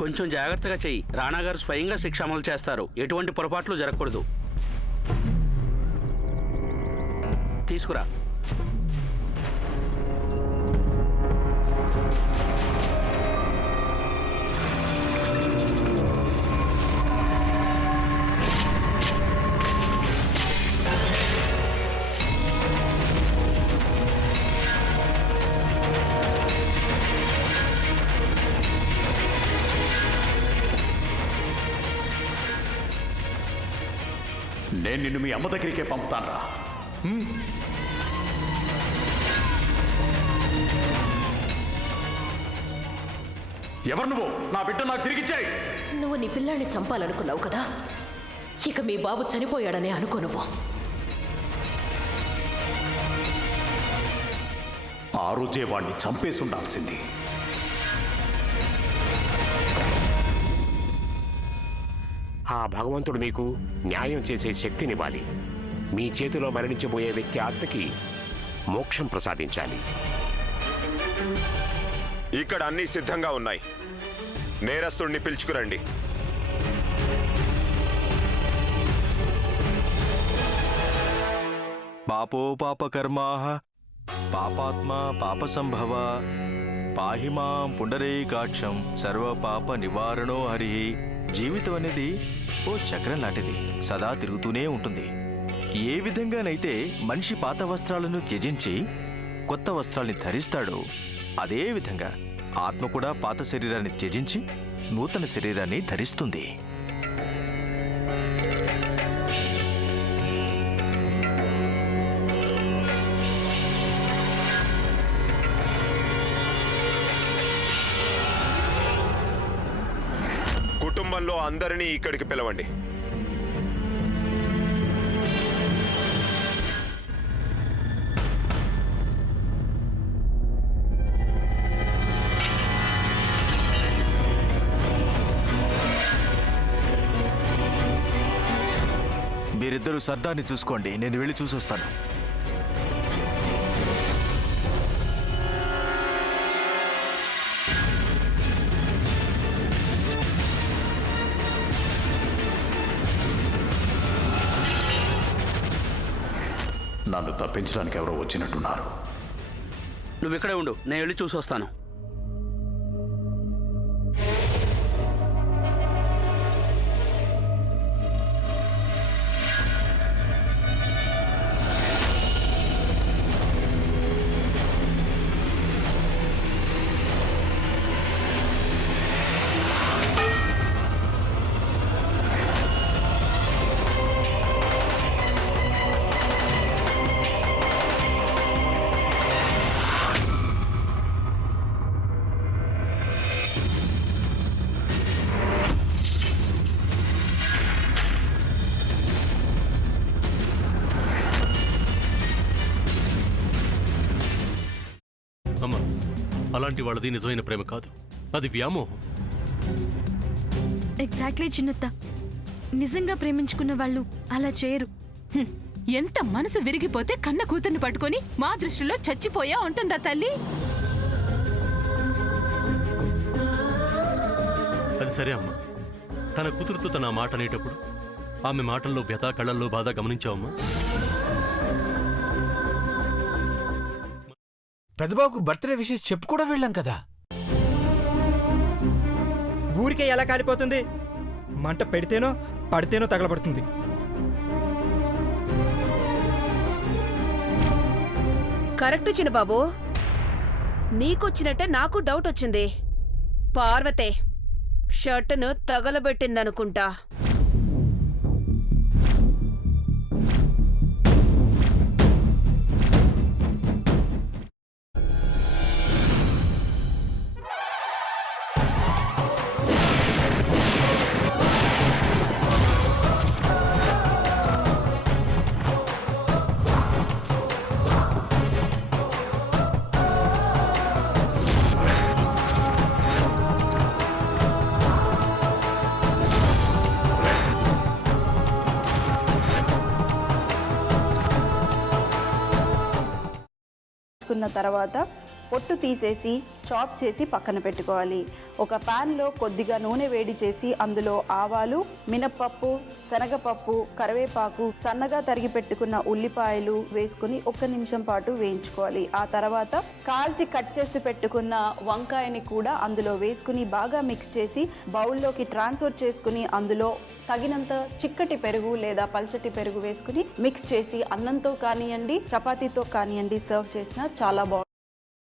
కొంచెం జాగ్రత్తగా చెయ్యి. రాణా గారు స్వయంగా శిక్ష అమలు చేస్తారు. ఎటువంటి పొరపాట్లు జరగకూడదు. తీసుకురా. నేను నిన్ను మీ అమ్మ దగ్గరికే పంపుతానురా. ఎవరు నువ్వు? నా బిడ్డ నాకు తిరిగిచ్చాయి. నువ్వు నీ పిల్లాన్ని చంపాలనుకున్నావు కదా, ఇక మీ బాబు చనిపోయాడనే అనుకో. నువ్వు ఆ రోజే వాణ్ణి చంపేసి ఉండాల్సింది. ఆ భగవంతుడు మీకు న్యాయం చేసే శక్తినివ్వాలి. మీ చేతిలో మరణించబోయే వ్యక్తి ఆత్మకి మోక్షం ప్రసాదించాలి. ఇక్కడ అన్నీ సిద్ధంగా ఉన్నాయి. నేరస్తుడిని పిలుచుకురండి. పాపో పాపకర్మాః పాపాత్మా పాపసంభవ పాహి మాం పుండరీకాక్షం సర్వపాప నివారణో హరి. జీవితం అనేది ఓ చక్రం లాంటిది, సదా తిరుగుతూనే ఉంటుంది. ఏ విధంగానైతే మనిషి పాత వస్త్రాలను త్యజించి కొత్త వస్త్రాల్ని ధరిస్తాడో, అదే విధంగా ఆత్మ కూడా పాత శరీరాన్ని త్యజించి నూతన శరీరాన్ని ధరిస్తుంది. కుటుంబంలో అందరినీ ఇక్కడికి పిలవండి. మీరిద్దరూ సర్దాన్ని చూసుకోండి, నేను వెళ్ళి చూసొస్తాను. నన్ను తప్పించడానికి ఎవరో వచ్చినట్టున్నారు. నువ్వు ఇక్కడే ఉండు, నేను వెళ్ళి చూసొస్తాను. అమ్మా, అలాంటి వాళ్ళది నిజమైన ప్రేమ కాదు, అది వ్యామోహం. ఎగ్జాక్ట్లీ చిన్నత్త, నిజంగా ప్రేమించుకున్న వాళ్ళు అలా చేయరు. ఎంత మనసు విరిగిపోతే కన్న కూతుర్ని పట్టుకొని మా దృష్టిలో చచ్చిపోయా ఉంటుందా తల్లి? అది సరే అమ్మా, తన కూతురుతో తన ఆ మాట అనేటప్పుడు ఆమె మాటల్లో వ్యథ, కళ్ళల్లో బాధ గమనించావమ్మా? పెద్దబాబుకు బర్త్డే విషెస్ చెప్పు కూడా వెళ్ళాం కదా. ఊరికే ఎలా కాలిపోతుంది? మంట పెడితేనో పడితేనో తగలబడుతుంది. కరెక్ట్ చిన్నబాబు, నీకొచ్చినట్టే నాకు డౌట్ వచ్చింది. పార్వతే షర్టును తగలబెట్టిందనుకుంటా. తర్వాత పొట్టు తీసేసి చాప్ చేసి పక్కన పెట్టుకోవాలి. ఒక ప్యాన్లో కొద్దిగా నూనె వేడి చేసి అందులో ఆవాలు, మినప్పప్పు, శనగపప్పు, కరివేపాకు, సన్నగా తరిగి పెట్టుకున్న ఉల్లిపాయలు వేసుకుని 1 నిమిషం పాటు వేయించుకోవాలి. ఆ తర్వాత కాల్చి కట్ చేసి పెట్టుకున్న వంకాయని కూడా అందులో వేసుకుని బాగా మిక్స్ చేసి బౌల్లోకి ట్రాన్స్ఫర్ చేసుకుని అందులో తగినంత చిక్కటి పెరుగు లేదా పల్చటి పెరుగు వేసుకుని మిక్స్ చేసి అన్నంతో కానివ్వండి, చపాతీతో కానివ్వండి సర్వ్ చేసినా చాలా బాగుంటుంది.